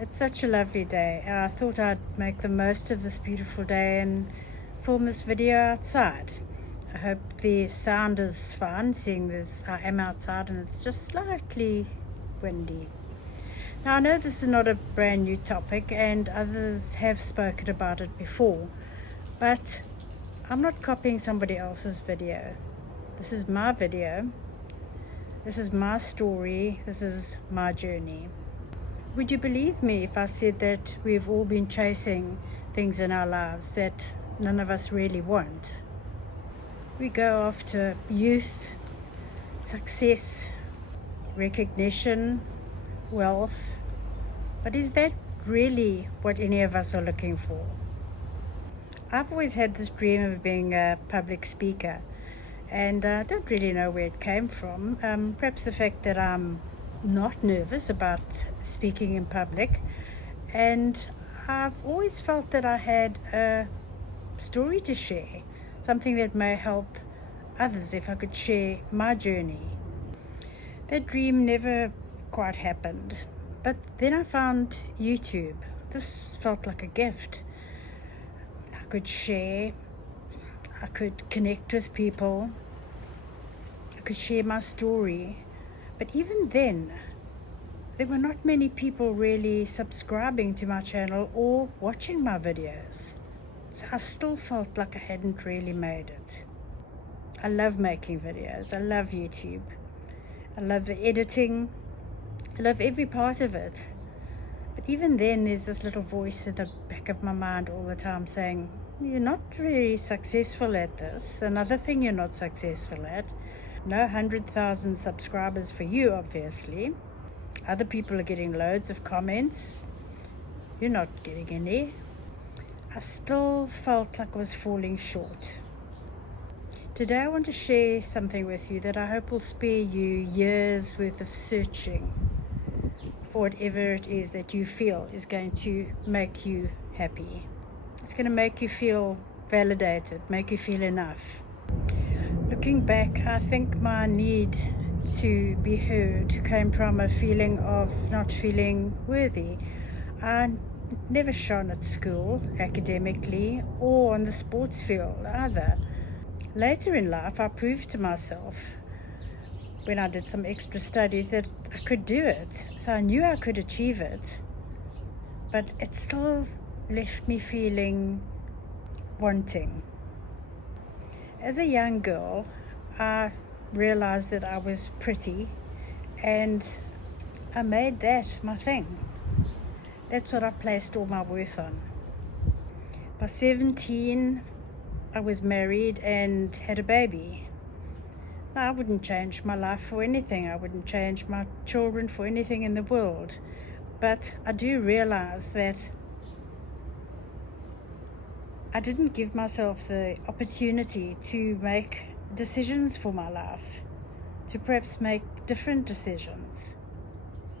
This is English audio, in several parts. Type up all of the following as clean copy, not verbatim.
It's such a lovely day. I thought I'd make the most of this beautiful day and film this video outside. I hope the sound is fine, seeing this I am outside and it's just slightly windy. Now I know this is not a brand new topic and others have spoken about it before, but I'm not copying somebody else's video. This is my video. This is my story. This is my journey. Would you believe me if I said that we've all been chasing things in our lives that none of us really want? We go after youth, success, recognition, wealth, but is that really what any of us are looking for? I've always had this dream of being a public speaker, and I don't really know where it came from. Perhaps the fact that I'm not nervous about speaking in public, and I've always felt that I had a story to share, something that may help others if I could share my journey. That dream never quite happened, but then I found YouTube. This felt like a gift. I could share, I could connect with people, I could share my story. But even then, there were not many people really subscribing to my channel or watching my videos. So I still felt like I hadn't really made it. I love making videos. I love YouTube. I love the editing. I love every part of it. But even then, there's this little voice at the back of my mind all the time saying, you're not very successful at this. Another thing you're not successful at. No 100,000 subscribers for you, obviously. Other people are getting loads of comments. You're not getting any. I still felt like I was falling short. Today I want to share something with you that I hope will spare you years worth of searching for whatever it is that you feel is going to make you happy. It's going to make you feel validated, make you feel enough. Looking back, I think my need to be heard came from a feeling of not feeling worthy. I never shone at school, academically, or on the sports field either. Later in life, I proved to myself, when I did some extra studies, that I could do it. So I knew I could achieve it, but it still left me feeling wanting. As a young girl, I realized that I was pretty, and I made that my thing. That's what I placed all my worth on. By 17, I was married and had a baby. Now, I wouldn't change my life for anything. I wouldn't change my children for anything in the world. But I do realize that I didn't give myself the opportunity to make decisions for my life, to perhaps make different decisions.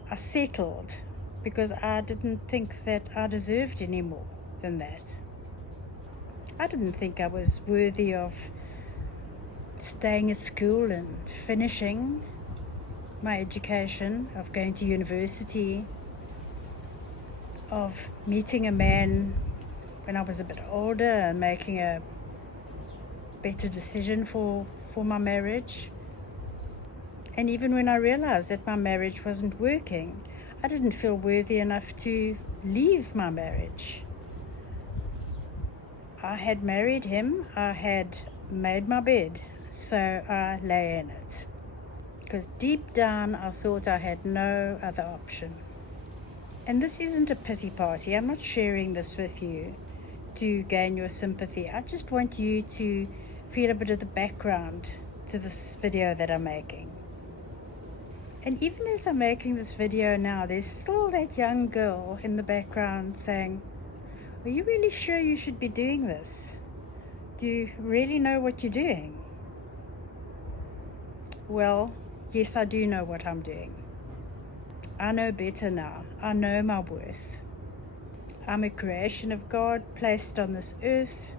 I settled because I didn't think that I deserved any more than that. I didn't think I was worthy of staying at school and finishing my education, of going to university, of meeting a man when I was a bit older and making a better decision for my marriage. And even when I realized that my marriage wasn't working, I didn't feel worthy enough to leave my marriage. I had married him, I had made my bed, so I lay in it. Because deep down I thought I had no other option. And this isn't a pity party. I'm not sharing this with you to gain your sympathy. I just want you to feel a bit of the background to this video that I'm making. And even as I'm making this video now, there's still that young girl in the background saying, are you really sure you should be doing this? Do you really know what you're doing? Well, yes, I do know what I'm doing. I know better now. I know my worth. I'm a creation of God placed on this earth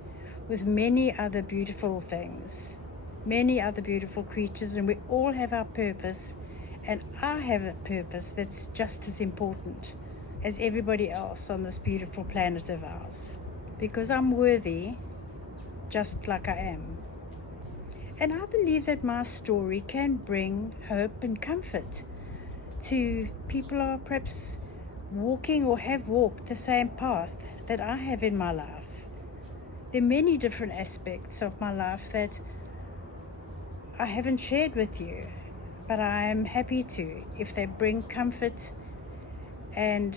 with many other beautiful things, many other beautiful creatures, and we all have our purpose, and I have a purpose that's just as important. as everybody else on this beautiful planet of ours, because I'm worthy just like I am. And I believe that my story can bring hope and comfort to people who are perhaps walking or have walked the same path that I have in my life. There are many different aspects of my life that I haven't shared with you, but I am happy to, if they bring comfort and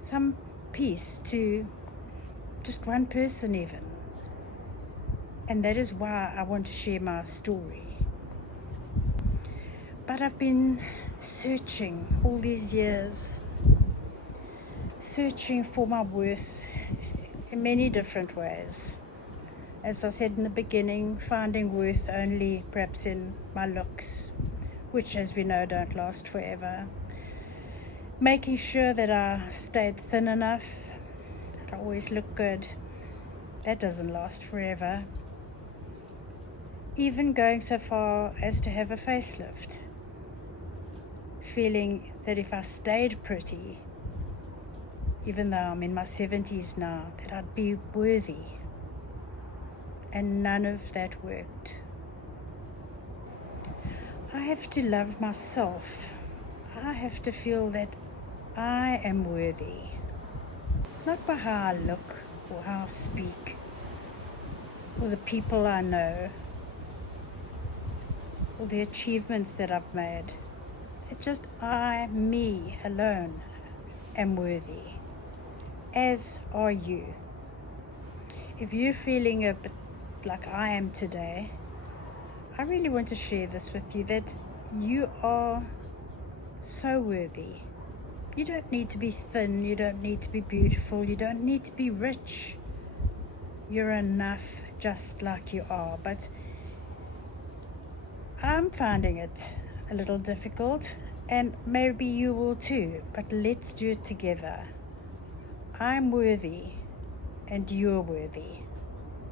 some peace to just one person even. And that is why I want to share my story. But I've been searching all these years, searching for my worth in many different ways. As I said in the beginning, finding worth only perhaps in my looks, which, as we know, don't last forever. Making sure that I stayed thin enough, that I always look good. That doesn't last forever. Even going so far as to have a facelift. Feeling that if I stayed pretty, even though I'm in my 70s now, that I'd be worthy. And none of that worked. I have to love myself. I have to feel that I am worthy. Not by how I look or how I speak or the people I know or the achievements that I've made. It's just I, me alone, am worthy. As are you. If you're feeling a bit like I am today, I really want to share this with you, that you are so worthy. You don't need to be thin, you don't need to be beautiful, you don't need to be rich. You're enough just like you are. But I'm finding it a little difficult, and maybe you will too, but let's do it together. I'm worthy and you're worthy,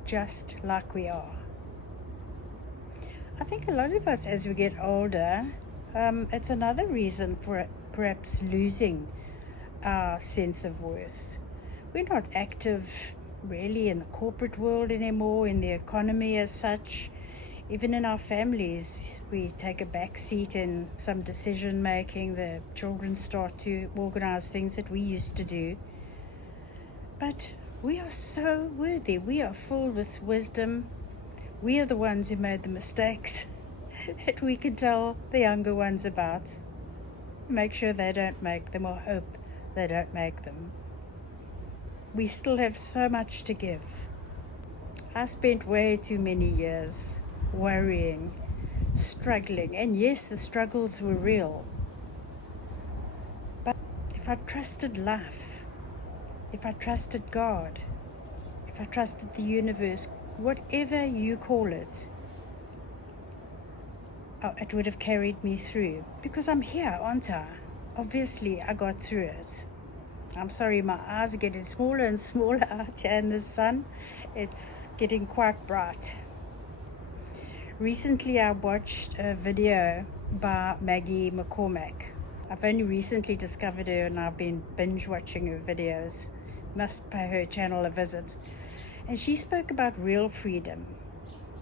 just like we are. I think a lot of us, as we get older, it's another reason for perhaps losing our sense of worth. We're not active really in the corporate world anymore, in the economy as such. Even in our families, we take a back seat in some decision making. The children start to organize things that we used to do. But we are so worthy. We are full with wisdom. We are the ones who made the mistakes that we can tell the younger ones about. Make sure they don't make them, or hope they don't make them. We still have so much to give. I spent way too many years worrying, struggling, and yes, the struggles were real. But if I trusted life, if I trusted God, if I trusted the universe, whatever you call it, it would have carried me through. Because I'm here, aren't I? Obviously, I got through it. I'm sorry, my eyes are getting smaller and smaller out here in the sun. It's getting quite bright. Recently, I watched a video by Maggie McCormack. I've only recently discovered her, and I've been binge watching her videos. Must pay her channel a visit. And she spoke about real freedom.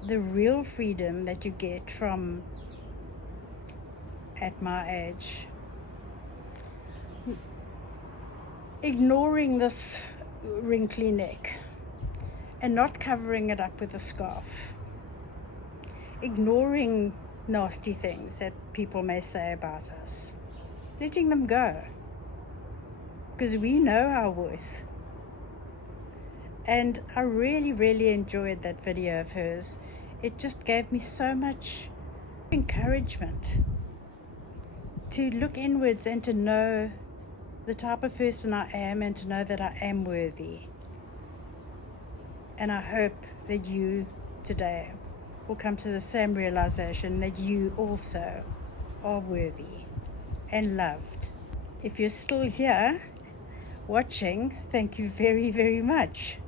The real freedom that you get from, at my age, ignoring this wrinkly neck and not covering it up with a scarf. Ignoring nasty things that people may say about us. Letting them go. Because we know our worth. And I really, really enjoyed that video of hers. It just gave me so much encouragement to look inwards and to know the type of person I am, and to know that I am worthy. And I hope that you today will come to the same realization, that you also are worthy and loved. If you're still here watching, thank you very, very much.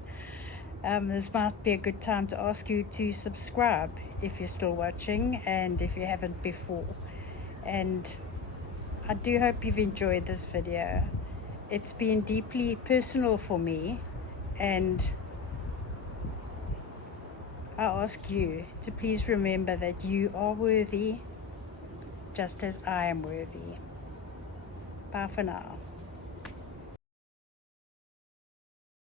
This might be a good time to ask you to subscribe if you're still watching, and if you haven't before. And I do hope you've enjoyed this video, it's been deeply personal for me, and I ask you to please remember that you are worthy just as I am worthy. Bye for now.